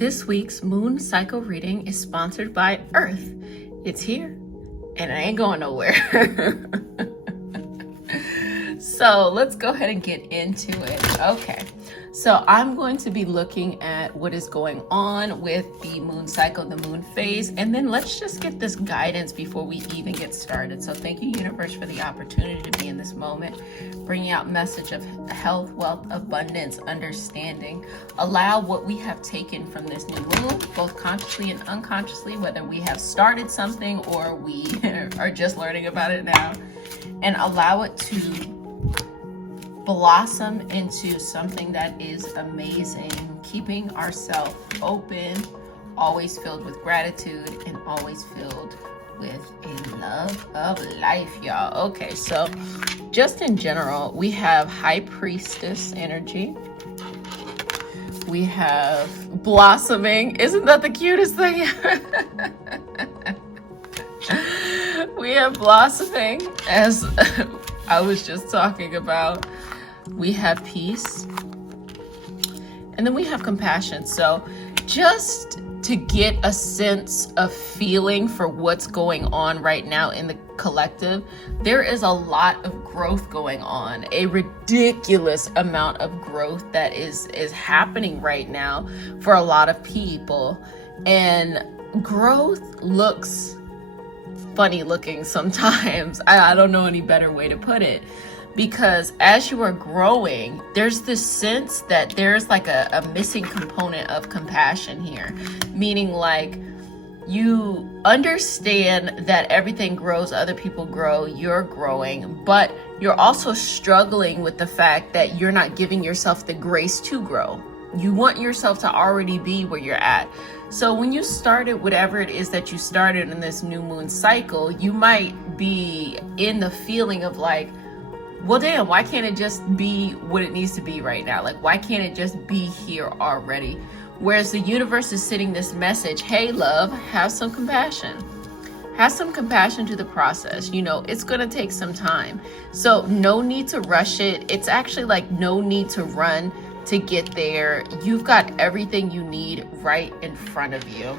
This week's moon cycle reading is sponsored by Earth. It's here and I ain't going nowhere. So let's go ahead and get into it. Okay, so I'm going to be looking at what is going on with the moon cycle, the moon phase, and then let's just get this guidance before we even get started. So thank you, universe, for the opportunity to be in this moment, bringing out message of health, wealth, abundance, understanding. Allow what we have taken from this new moon, both consciously and unconsciously, whether we have started something or we are just learning about it now, and allow it to blossom into something that is amazing, keeping ourselves open, always filled with gratitude, and always filled with a love of life, y'all. Okay, so just in general, we have High Priestess energy. We have blossoming. Isn't that the cutest thing? We have blossoming, as I was just talking about. We have peace, and then we have compassion. So just to get a sense of feeling for what's going on right now in the collective, there is a lot of growth going on, a ridiculous amount of growth that is happening right now for a lot of people. And growth looks funny looking sometimes. I don't know any better way to put it. Because as you are growing, there's this sense that there's like a missing component of compassion here. Meaning like you understand that everything grows, other people grow, you're growing, but you're also struggling with the fact that you're not giving yourself the grace to grow. You want yourself to already be where you're at. So when you started whatever it is that you started in this new moon cycle, you might be in the feeling of like, well, damn, why can't it just be what it needs to be right now? Like, why can't it just be here already? Whereas the universe is sending this message, hey, love, have some compassion. Have some compassion to the process. You know, it's going to take some time. So no need to rush it. It's actually like no need to run to get there. You've got everything you need right in front of you.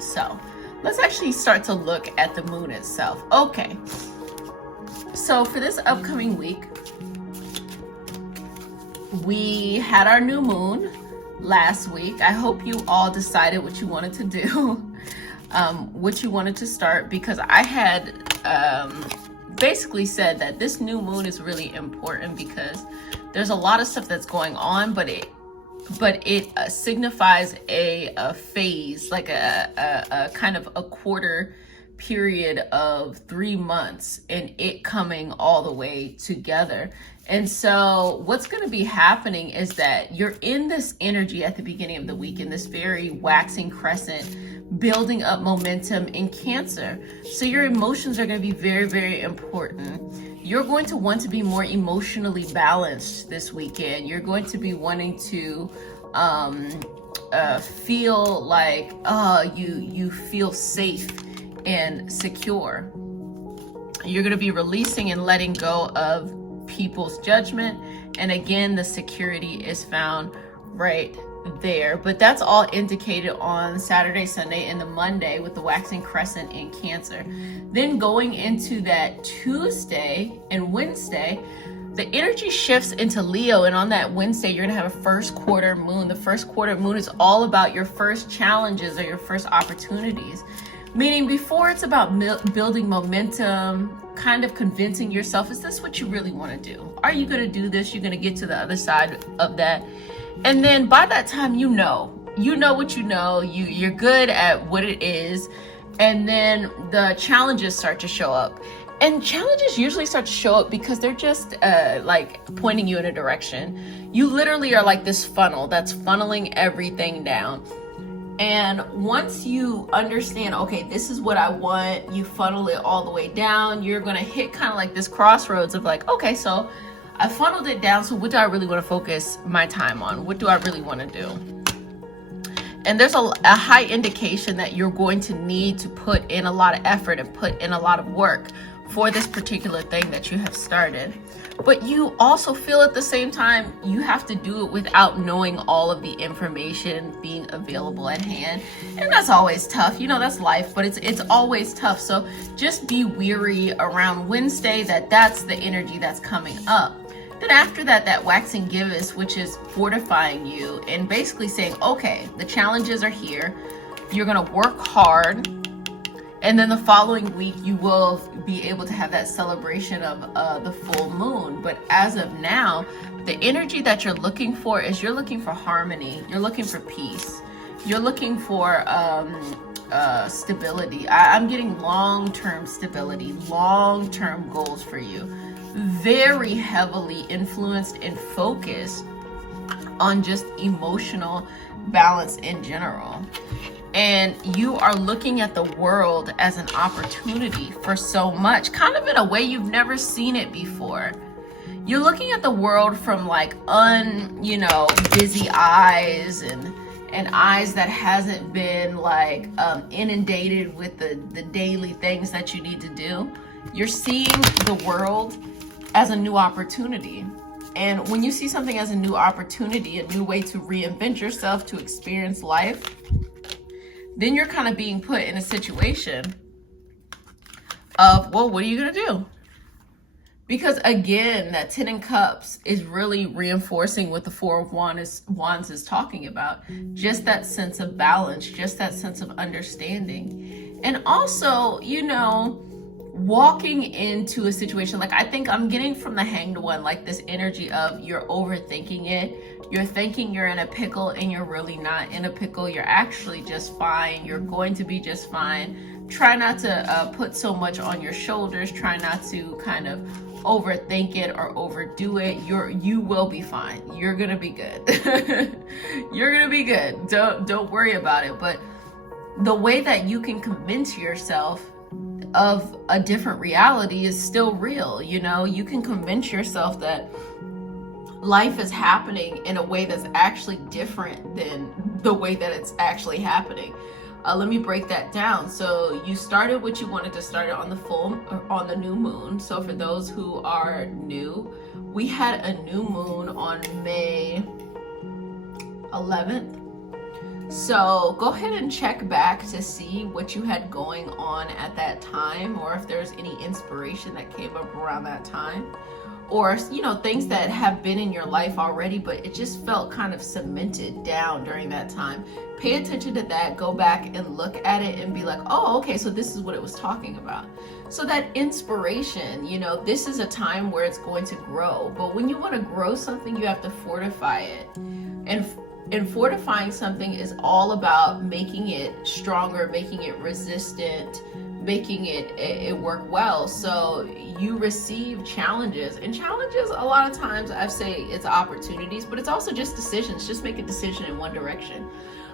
So let's actually start to look at the moon itself. Okay. So for this upcoming week, we had our new moon last week. I hope you all decided what you wanted to do, what you wanted to start, because I had basically said that this new moon is really important because there's a lot of stuff that's going on, but it signifies a phase, like a kind of a quarter period of 3 months, and it coming all the way together. And so what's going to be happening is that you're in this energy at the beginning of the week, in this very waxing crescent, building up momentum in Cancer. So your emotions are going to be very, very important. You're going to want to be more emotionally balanced this weekend. You're going to be wanting to feel like you feel safe and secure. You're going to be releasing and letting go of people's judgment. And again, the security is found right there. But that's all indicated on Saturday, Sunday, and the Monday with the waxing crescent in Cancer. Then going into that Tuesday and Wednesday, the energy shifts into Leo, and on that Wednesday, you're gonna have a first quarter moon. The first quarter moon is all about your first challenges or your first opportunities. Meaning before, it's about building momentum, kind of convincing yourself, is this what you really want to do? Are you going to do this? You're going to get to the other side of that. And then by that time, you know what you know, you're good at what it is. And then the challenges start to show up. And challenges usually start to show up because they're just like pointing you in a direction. You literally are like this funnel that's funneling everything down. And once you understand, okay, this is what I want, you funnel it all the way down, you're going to hit kind of like this crossroads of like, okay, so I funneled it down. So what do I really want to focus my time on? What do I really want to do? And there's a high indication that you're going to need to put in a lot of effort and put in a lot of work for this particular thing that you have started. But you also feel at the same time you have to do it without knowing all of the information being available at hand. And that's always tough. You know, that's life, but it's always tough. So just be weary around Wednesday that's the energy that's coming up. Then after that, that waxing giveth, which is fortifying you and basically saying, okay, the challenges are here. You're going to work hard. And then the following week, you will be able to have that celebration of the full moon. But as of now, the energy that you're looking for is you're looking for harmony. You're looking for peace. You're looking for stability. I'm getting long-term stability, long-term goals for you. Very heavily influenced and focused on just emotional balance in general. And you are looking at the world as an opportunity for so much, kind of in a way you've never seen it before. You're looking at the world from like busy eyes and eyes that hasn't been like inundated with the daily things that you need to do. You're seeing the world as a new opportunity. And when you see something as a new opportunity, a new way to reinvent yourself, to experience life, then you're kind of being put in a situation of, well, what are you going to do? Because again, that 10 of Cups is really reinforcing what the 4 of Wands is talking about. Just that sense of balance, just that sense of understanding. And also, walking into a situation, like I think I'm getting from the Hanged One, like this energy of you're overthinking it. You're thinking you're in a pickle and you're really not in a pickle. You're actually just fine. You're going to be just fine. Try not to put so much on your shoulders. Try not to kind of overthink it or overdo it. You will be fine. You're gonna be good. You're gonna be good. Don't worry about it. But the way that you can convince yourself of a different reality is still real. You can convince yourself that life is happening in a way that's actually different than the way that it's actually happening. Let me break that down. So you started what you wanted to start on the new moon. So for those who are new, we had a new moon on May 11th. So go ahead and check back to see what you had going on at that time, or if there's any inspiration that came up around that time, or things that have been in your life already, but it just felt kind of cemented down during that time. Pay attention to that, go back and look at it and be like, oh, okay, so this is what it was talking about. So that inspiration, this is a time where it's going to grow. But when you want to grow something, you have to fortify it. And fortifying something is all about making it stronger, making it resistant, making it work well. So you receive challenges, and challenges a lot of times I say it's opportunities, but it's also just decisions. Just make a decision in one direction.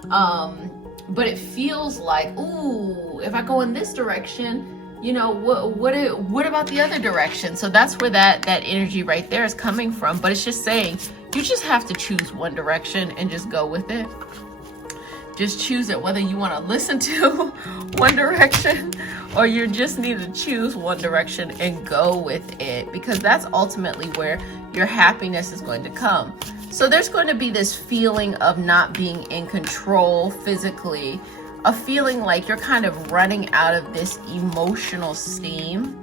But it feels like, ooh, if I go in this direction, what about the other direction? So that's where that energy right there is coming from. But it's just saying you just have to choose one direction and just go with it. Just choose it, whether you want to listen to one direction or you just need to choose one direction and go with it, because that's ultimately where your happiness is going to come. So there's going to be this feeling of not being in control physically, a feeling like you're kind of running out of this emotional steam.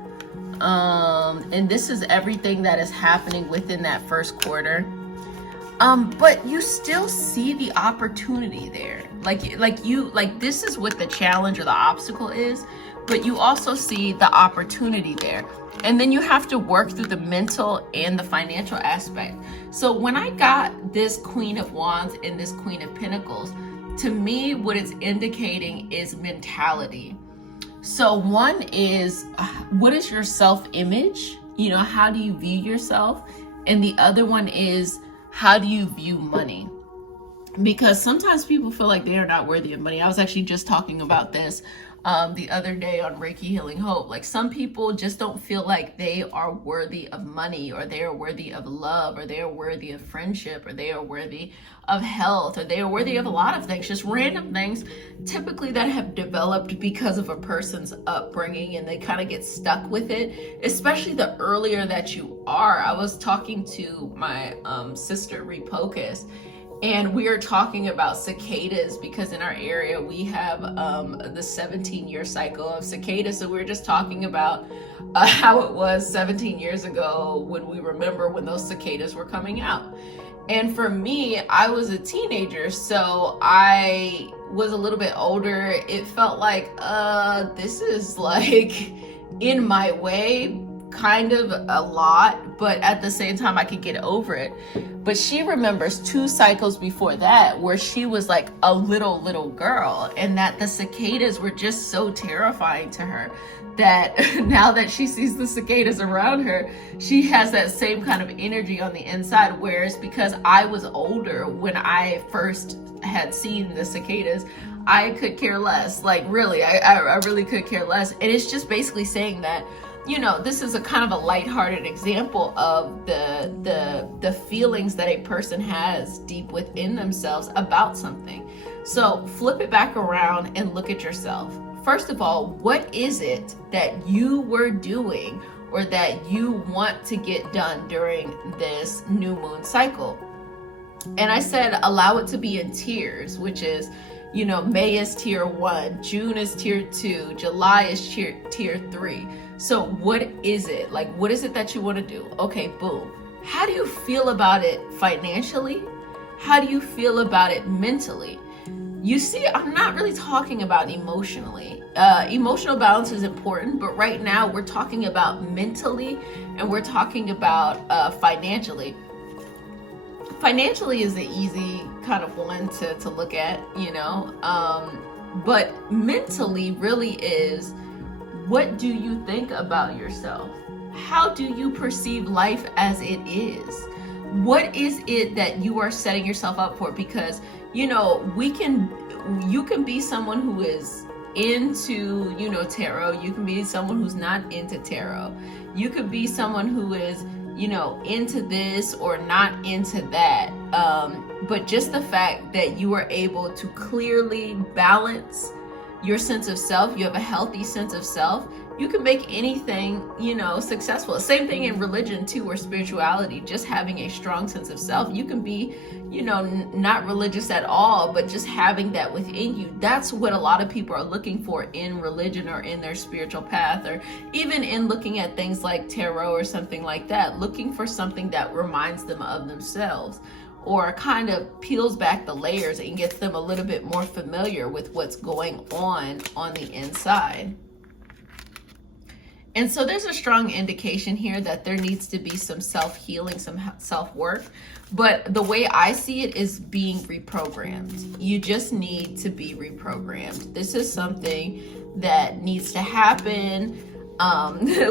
And this is everything that is happening within that first quarter. But you still see the opportunity there. Like this is what the challenge or the obstacle is, but you also see the opportunity there. And then you have to work through the mental and the financial aspect. So when I got this Queen of Wands and this Queen of Pentacles, to me, what it's indicating is mentality. So one is, what is your self-image? How do you view yourself? And the other one is, how do you view money? Because sometimes people feel like they are not worthy of money. I was actually just talking about this the other day on Reiki Healing Hope. Like, some people just don't feel like they are worthy of money, or they are worthy of love, or they are worthy of friendship, or they are worthy of health, or they are worthy of a lot of things, just random things, typically that have developed because of a person's upbringing, and they kind of get stuck with it, especially the earlier that you are. I was talking to my sister Repocus, and we are talking about cicadas, because in our area we have the 17-year cycle of cicadas. So we were just talking about how it was 17 years ago when we remember when those cicadas were coming out. And for me, I was a teenager, so I was a little bit older. It felt like, this is like in my way, kind of a lot, but at the same time I could get over it. But she remembers 2 cycles before that where she was like a little girl, and that the cicadas were just so terrifying to her that now that she sees the cicadas around her, she has that same kind of energy on the inside. Whereas because I was older when I first had seen the cicadas, I could care less. Like, really, I really could care less. And it's just basically saying that, you know, this is a kind of a lighthearted example of the feelings that a person has deep within themselves about something. So flip it back around and look at yourself. First of all, what is it that you were doing or that you want to get done during this new moon cycle? And I said, allow it to be in tiers, which is, you know, May is tier 1, June is tier 2, July is tier 3. So what is it? Like, what is it that you want to do? Okay, boom. How do you feel about it financially? How do you feel about it mentally? You see, I'm not really talking about emotionally. Emotional balance is important, but right now we're talking about mentally, and we're talking about financially. Financially is the easy kind of one to look at, you know, but mentally really is, what do you think about yourself? How do you perceive life as it is? What is it that you are setting yourself up for? Because, you know, you can be someone who is into, you know, tarot. You can be someone who's not into tarot. You could be someone who is, you know, into this or not into that. But just the fact that you are able to clearly balance your sense of self, you have a healthy sense of self, you can make anything, you know, successful. Same thing in religion too, or spirituality, just having a strong sense of self. You can be, you know, not religious at all, but just having that within you. That's what a lot of people are looking for in religion or in their spiritual path, or even in looking at things like tarot or something like that, looking for something that reminds them of themselves, or kind of peels back the layers and gets them a little bit more familiar with what's going on the inside. And so there's a strong indication here that there needs to be some self-healing, some self-work. But the way I see it is being reprogrammed. You just need to be reprogrammed. This is something that needs to happen.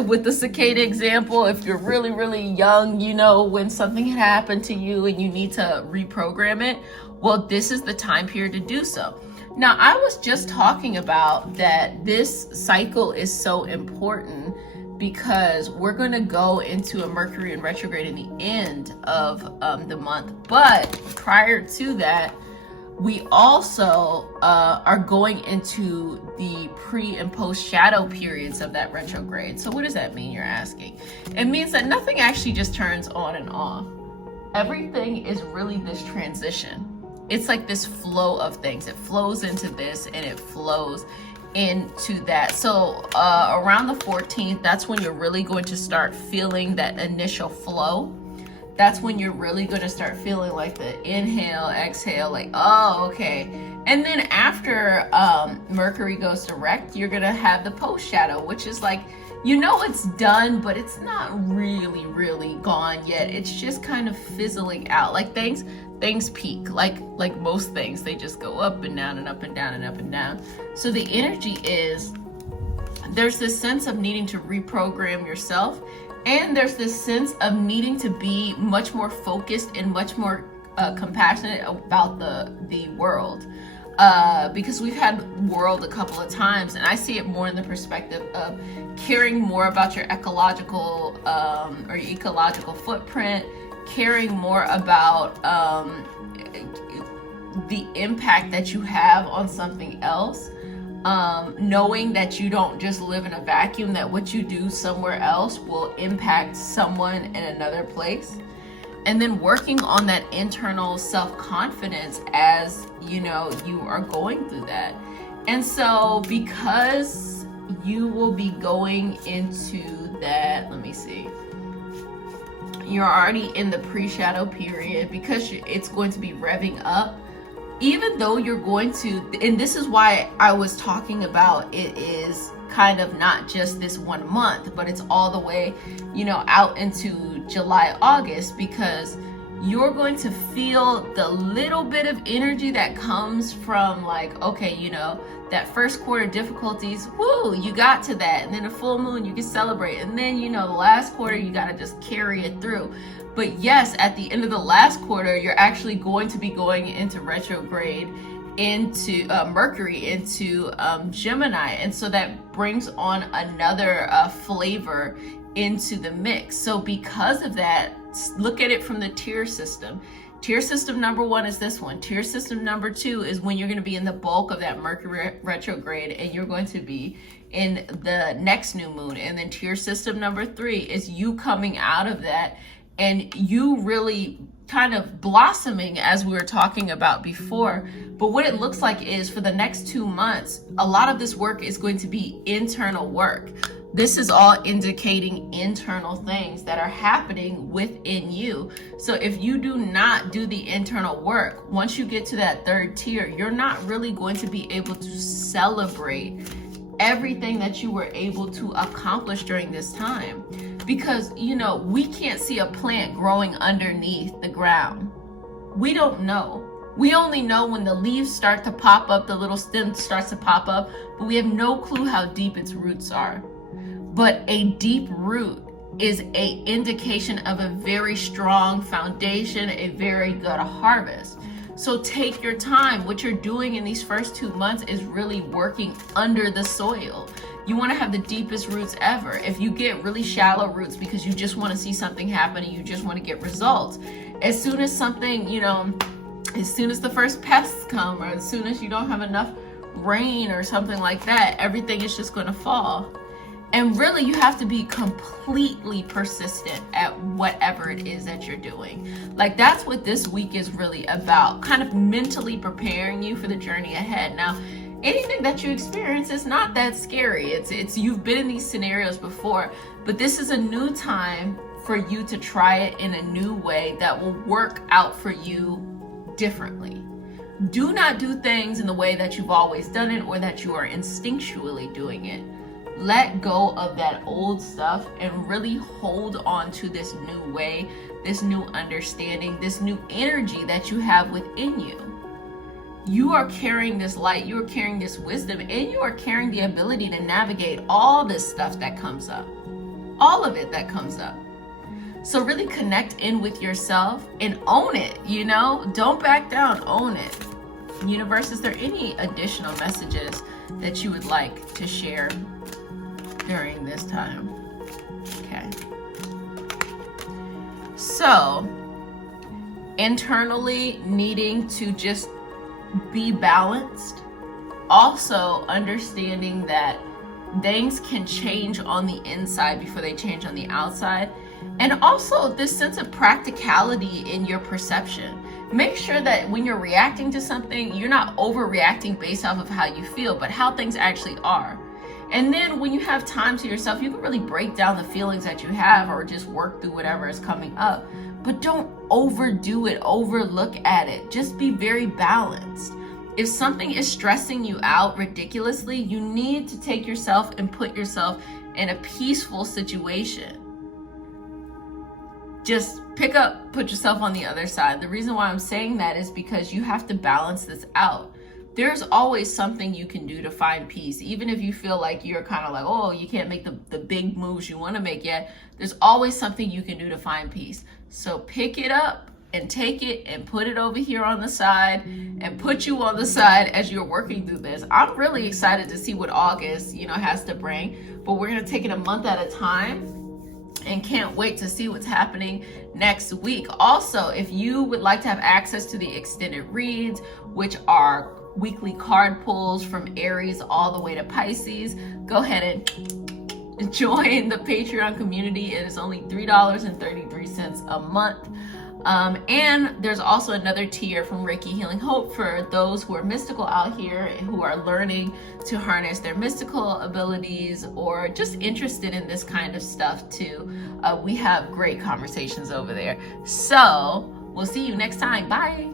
With the cicada example, if you're really, really young, you know, when something had happened to you and you need to reprogram it, well, this is the time period to do so. Now, I was just talking about that this cycle is so important because we're going to go into a Mercury in retrograde in the end of the month. But prior to that, we also are going into the pre and post shadow periods of that retrograde. So what does that mean, you're asking? It means that nothing actually just turns on and off. Everything is really this transition. It's like this flow of things. It flows into this and it flows into that. So around the 14th, that's when you're really going to start feeling that initial flow. That's when you're really going to start feeling like the inhale, exhale, like, oh, okay. And then after Mercury goes direct, you're going to have the post shadow, which is like, you know, it's done, but it's not really, really gone yet. It's just kind of fizzling out. Like things peak, like most things, they just go up and down and up and down and up and down. So the energy is, there's this sense of needing to reprogram yourself. And there's this sense of needing to be much more focused and much more compassionate about the world. because we've had world a couple of times, and I see it more in the perspective of caring more about your ecological or your ecological footprint, caring more about the impact that you have on something else, knowing that you don't just live in a vacuum, that what you do somewhere else will impact someone in another place. And then working on that internal self-confidence as you know you are going through that. And so because you will be going into that, let me see, you're already in the pre-shadow period, because it's going to be revving up. Even though you're going to, and this is why I was talking about it is kind of not just this 1 month, but it's all the way, you know, out into July, August, because you're going to feel the little bit of energy that comes from, like, okay, you know, that first quarter difficulties, woo, you got to that, and then a full moon, you can celebrate, and then, you know, the last quarter, you got to just carry it through. But yes, at the end of the last quarter, you're actually going to be going into retrograde, into Mercury, into Gemini. And so that brings on another flavor into the mix. So because of that, look at it from the tier system. Tier system number 1 is this one. Tier system number 2 is when you're going to be in the bulk of that Mercury retrograde, and you're going to be in the next new moon. And then tier system number 3 is you coming out of that and you really kind of blossoming, as we were talking about before. But what it looks like is for the next 2 months, a lot of this work is going to be internal work. This is all indicating internal things that are happening within you. So if you do not do the internal work, once you get to that 3rd tier, you're not really going to be able to celebrate everything that you were able to accomplish during this time. Because, you know, we can't see a plant growing underneath the ground. We don't know. We only know when the leaves start to pop up, the little stem starts to pop up, but we have no clue how deep its roots are. But a deep root is an indication of a very strong foundation, a very good harvest. So take your time. What you're doing in these first 2 months is really working under the soil. You want to have the deepest roots ever. If you get really shallow roots because you just want to see something happen and you just want to get results, as soon as something, you know, as soon as the first pests come, or as soon as you don't have enough rain or something like that, everything is just going to fall. And really, you have to be completely persistent at whatever it is that you're doing. Like, that's what this week is really about, kind of mentally preparing you for the journey ahead. Now, anything that you experience is not that scary. It's you've been in these scenarios before, but this is a new time for you to try it in a new way that will work out for you differently. Do not do things in the way that you've always done it or that you are instinctually doing it. Let go of that old stuff and really hold on to this new way, this new understanding, this new energy that you have within you. You are carrying this light, you are carrying this wisdom, and you are carrying the ability to navigate all this stuff that comes up. All of it that comes up. So really connect in with yourself and own it, you know? Don't back down, own it. Universe, is there any additional messages that you would like to share during this time? Okay. So, internally needing to just be balanced. Also understanding that things can change on the inside before they change on the outside. And also this sense of practicality in your perception. Make sure that when you're reacting to something, you're not overreacting based off of how you feel, but how things actually are. And then when you have time to yourself, you can really break down the feelings that you have or just work through whatever is coming up. But don't overdo it, overlook at it. Just be very balanced. If something is stressing you out ridiculously, you need to take yourself and put yourself in a peaceful situation. Just pick up, put yourself on the other side. The reason why I'm saying that is because you have to balance this out. There's always something you can do to find peace. Even if you feel like you're kind of like, oh, you can't make the big moves you want to make yet, there's always something you can do to find peace. So pick it up, and take it and put it over here on the side and put you on the side as you're working through this. I'm really excited to see what August, has to bring, but we're going to take it a month at a time and can't wait to see what's happening next week. Also, if you would like to have access to the extended reads, which are weekly card pulls from Aries all the way to Pisces, go ahead and join the Patreon community. It is only $3.33 a month. And there's also another tier from Reiki Healing Hope for those who are mystical out here, who are learning to harness their mystical abilities or just interested in this kind of stuff too. We have great conversations over there. So we'll see you next time. Bye.